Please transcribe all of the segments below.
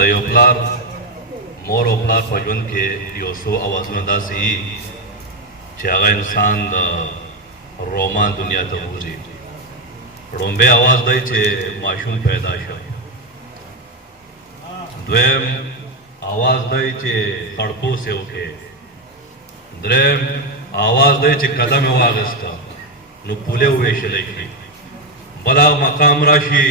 د یو پلار مور او پلار په ژوند کې یو څو اوازونه داسې وي چې هغه انسان د رومان دنیا ته بوځي. لومبی اواز دی چې ماشوم پیدا شو. دویم اواز دی چې خړپوس یې وکړې. دریم اواز دی چې قدم یې واخیسته نو پولې وویشلی شي. بل هغه مقام راشي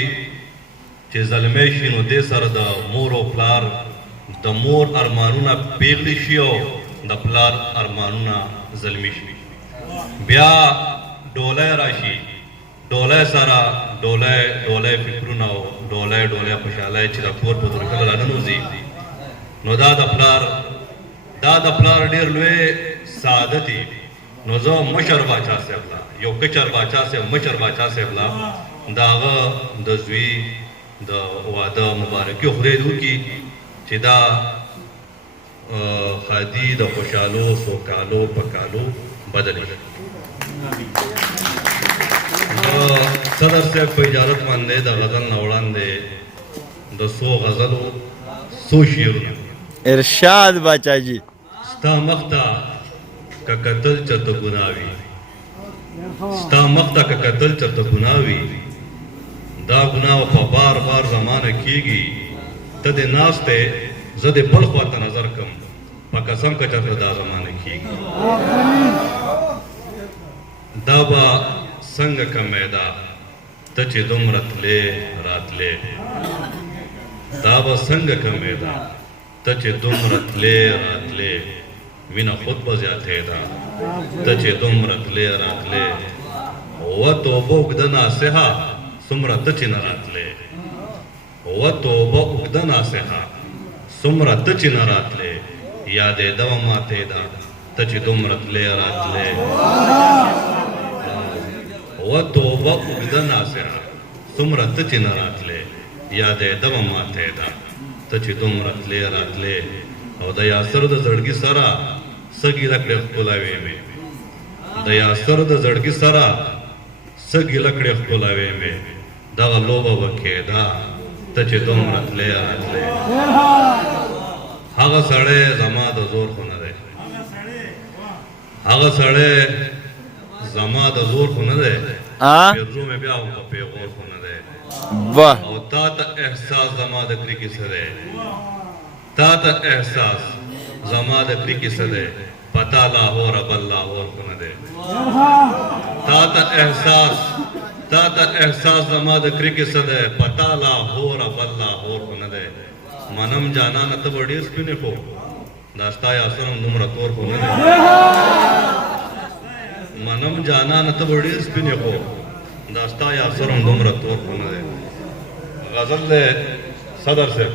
چې زلمی شي نو دې سره د مور او پلار د مور ارمانونه پیغلی شي او د پلار ارمانونه زلمی شي. بیا ډولی راشي، ډولی سره ډولی فکرونه او ډولی خوشحالۍ چې د کور په درکله راننوځي. نو دا د پلار ډېر لوی سعادت وي. نو زه مشر باچا صاحب لا یو کچر باچا صاحب مشر باچا صاحب لا د هغه د زوی د واده مبارکي خدای دې وکړي چې دا ښادي د خوشحالو سوکالو پکالو بدلې شي. صدر صاحب په اجازت باندې د غزل نه وړاندې د څو غزلو څو شعرونه. ارشاد باچا جی. ستا مخ ته که کتل چرته ګناه وي، ستا مخ ته که کتل چرته ګناه وي، دا ګناه په بار بار زمانه کیږي. ته دې ناست دی زه دې بل خوا ته نظر کم په قسم که چرته دا زمانه کیږي. دا به څنګه کمیده ته چې دومره تلې راتلې، دا به څنګه کمیده ته چې دومره تلې راتلې، وینه خود به زیاتېده ته چې دومره تلې راتلې. و توبه اوږده ناصحه څومره ته چې نه راتلې، و توبه اوږده ناصحه څومره ته چې نه راتلې، یادېده وه ماتېده ته چې دومره تلې راتلې. و توبه اوږده ناصحه څومره ته چې نه راتلې، یادېده وه ماتېده ته چې دومره تلې راتلې. او د یاسر د زړګي سره څه ګیله کړې ښکلاوې مې، د یاسر د زړګي سره څه ګیله کړې ښکلاوې مې، دغه لوبه به کېده ته چې دومره تلې راتلې. هغه سړی زما د زور خو نه دی، هغه سړی زما د زور خو نه دی، پیرزو مې بیا هم په پیغور خو نه دی. او تا ته احساس زما د کرکې څه دی، تا ته احساس زما د کرکې څه دی، پتا لاهور بل لاهور خو نه دی. تا ته احساس زما د کرکې څه دی، پتا لاهور بل لاهور خو نه دی. منم جانانه ته به ډېر سپینې خو دا ستا یاسر هم دومره تور خو نه دی. منم جانانه ته به ډېر سپینې خو دا ستا یاسر هم دومره تور خو نه دی. غزل دی صدر صاحب.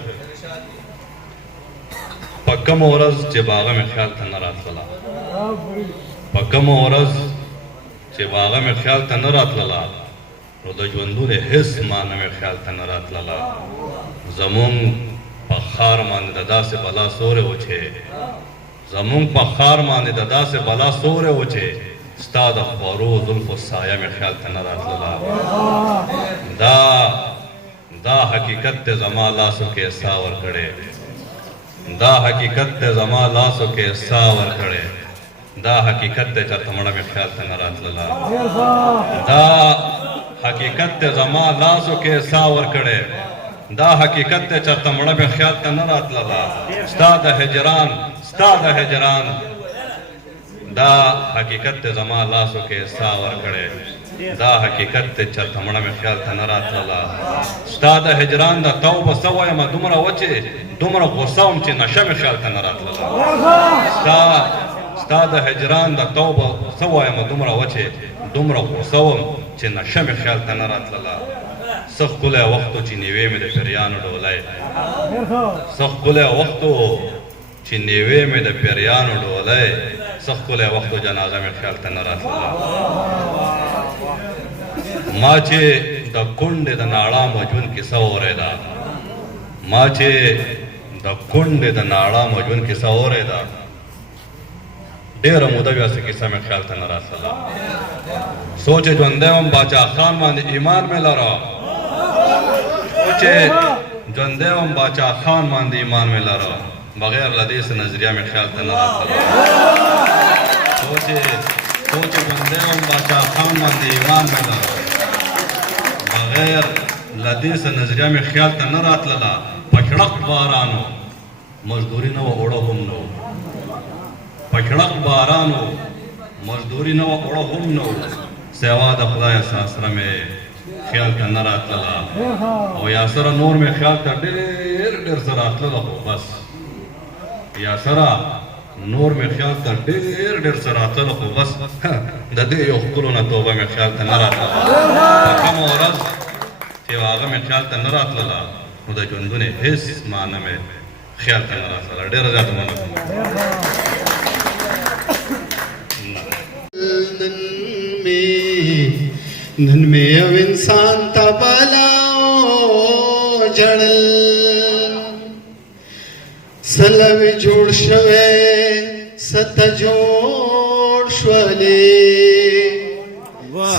په کومه ورځ چې باغه مې خیال ته نه راتلله، په کومه ورځ چې باغه مې خیال ته نه راتلله، نو د ژوندون هېڅ معنه مې خیال ته نه راتلله. زمونږ په ښار باندې د داسې بلا سوری و چې، زمونږ په ښار باندې د داسې بلا سوری و چې ستا د خپرو زلفو سایه مې خیال ته نه راتلله. دا حقیقت دی زما لاسو کې سا ورکړې، دا حقیقت دی زما لاسو کې سا ورکړې، دا حقیقت دی چرته مړه مې خیال ته نه راتلله. دا حقیقت دی زما لاسو کې سا ورکړې، دا حقیقت دی چرته مړه مې خیال ته نه راتلله. ستا د هجران دا حقیقت دی زما لاسو کې سا ورکړې، دا حقیقت دی چرته مړه مې خیال ته نه راتلله. ستا د هجران د توبه څه وایم دومره وچې، دومره غصه وم چې نشه مې خیال ته نه راتلله. ستا د هجران د توبه څه وایم دومره وچې، دومره غصه وم چې نشه مې خیال ته نه راتلله. څه ښکلی وخت و چې نیوې مې د پیریانو ډولی، څه ښکلی وخت و چې نیوې مې د پیریانو ډولی، څه ښکلی وخت و جنازه مې خیال ته نه راتلله. ما چې د کونډې د ناړه مجون کیسه واورېده، ما چې د کونډې د ناړه مجون کیسه واورېده، ډېره موده بیا څه کیسه مې خیال ته نه راتلله. سوچ ژوندی وم باچا خان باندې ایمان مې لره، سوچ ژوندی وم باچا خان باندې ایمان مې لره بغیر له دې څه نظریه مې خیال ته نه راتله سوچ ژوندی وم باچا خان باندې ایمان مې لره بغیر له دې څه نظریه مې خیال ته نه راتلله پچړک بارانو مزدوري نه وه اوړه هم نه و پچړک بارانو مزدوري نه وه اوړه هم نه و سوا د خدای ساسره مې خیال ته نه راتلله او یا سره نور مې خیال ته ډېر ډېر څه راتلله خو بس یا سره نور مې خیال ته ډېر ډېر څه راتلله خو بس د دې یو ښکلو نه توبه مې خیال ته نه راتلله په کومه ورځ چې هغه مې خیال ته نه راتلله نو د ژوندونې هېڅ معنی مې خیال ته نه راتلله ډېره زیاته مننه کوم نن مې یو انسان ته بلاو جړل سلوي جوړ شوی ست جوړ شولې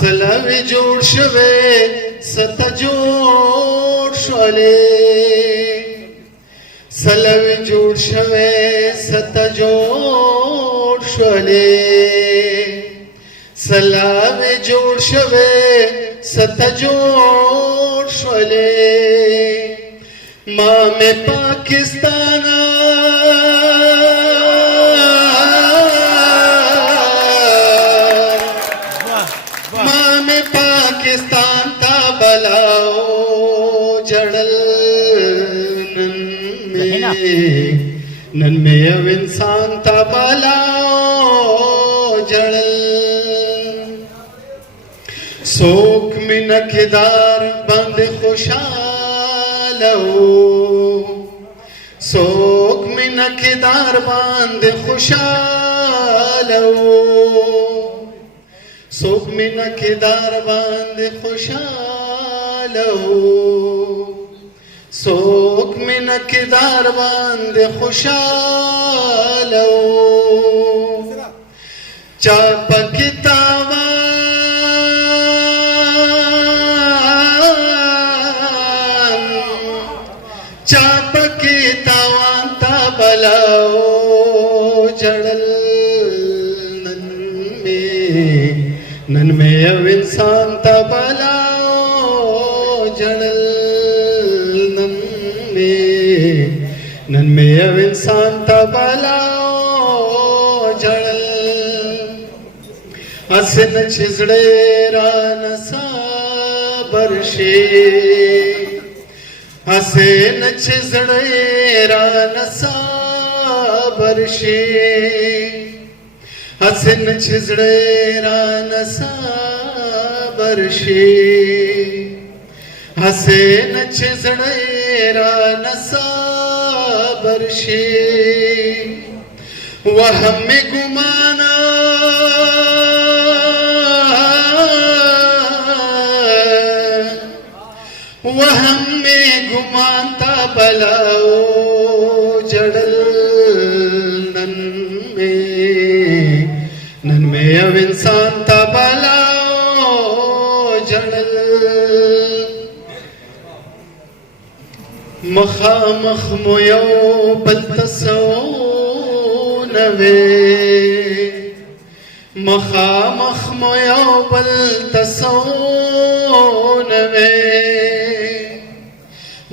سلوي جوړ شوی ست جوړ شولې سلوي جوړ شوی ست جوړ شولې سلاوي جوړ شوی ست جوړ شولې ما مې پاکستان ما مې پاکستان ته بلاو جړل نن مې یو انسان ته بلاو جړل سوک منکدار باندې خوشاله سوک منکدار باندې خوشاله سوک منکدار باندې خوشاله سوک منکدار باندې خوشاله چا پکتاوا چاپکی تاوان تا بلاو جڑل نن میں یو انسان تا بلاو جڑل نن میں یو انسان تا بلاو جڑل اسن چزڑے رانسا برشی حسین چزڑے ران صابر شی حسین چزڑے ران صابر شی حسین چزڑے ران صابر شی وہم میں گمانا وہم میں گمان تا بلاو جڑل نن میں یو انسان تا بلاو جڑل مخامخ مو یو بل تسونوے مخامخ مو یو بل تسونوے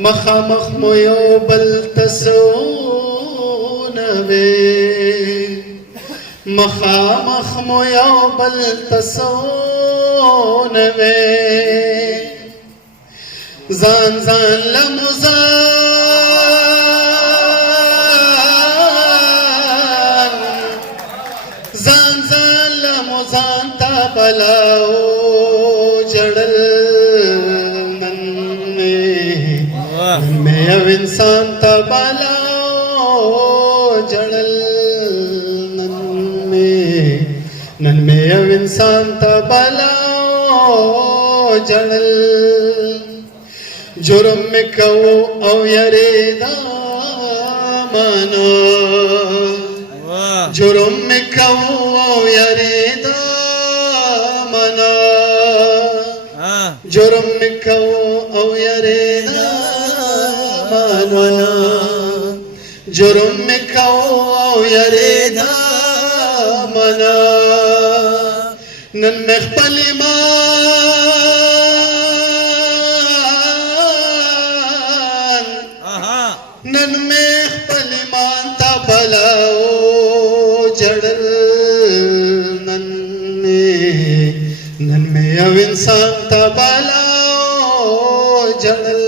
مخامخ مو یو بل تسونوے مخامخ مو یو بل تسونوے زان زان لمزان زان زان لمزان تا بلاو جڑل میں یو انسان تا بلاو جڑل نن میں یو انسان تا بلاو جڑل جرم میں کو او یریدا مانا جرم میں کو او یریدا مانا جرم میں کو او یریدا منا جرم می کو او یری دا منا نن می خپل ایمان نن می خپل ایمان تا بلاو جړل نن می یو انسان تا بلاو جړل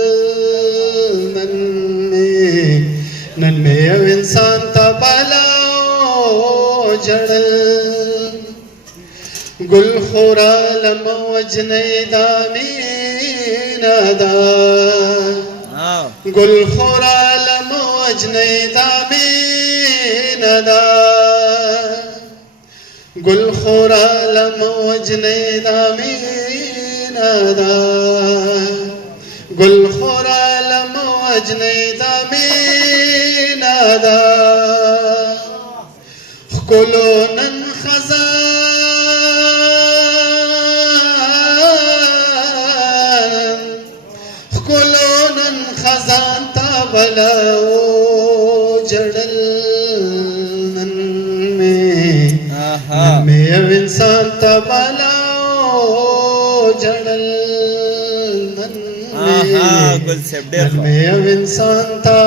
نن می یو انسان تا بلاو جړل گل خورا لموجنی دا مینا دا گل خورا لموجنی دا مینا دا گل خورا لموجنی دا مینا دا گل خورا لموجنی دا مینا دا خکلو نن خزان خکلو نن خزان تا بلاو جړل نن می یو انسان تا بلاو جړل نن گل صاحب ډېر می یو انسان تا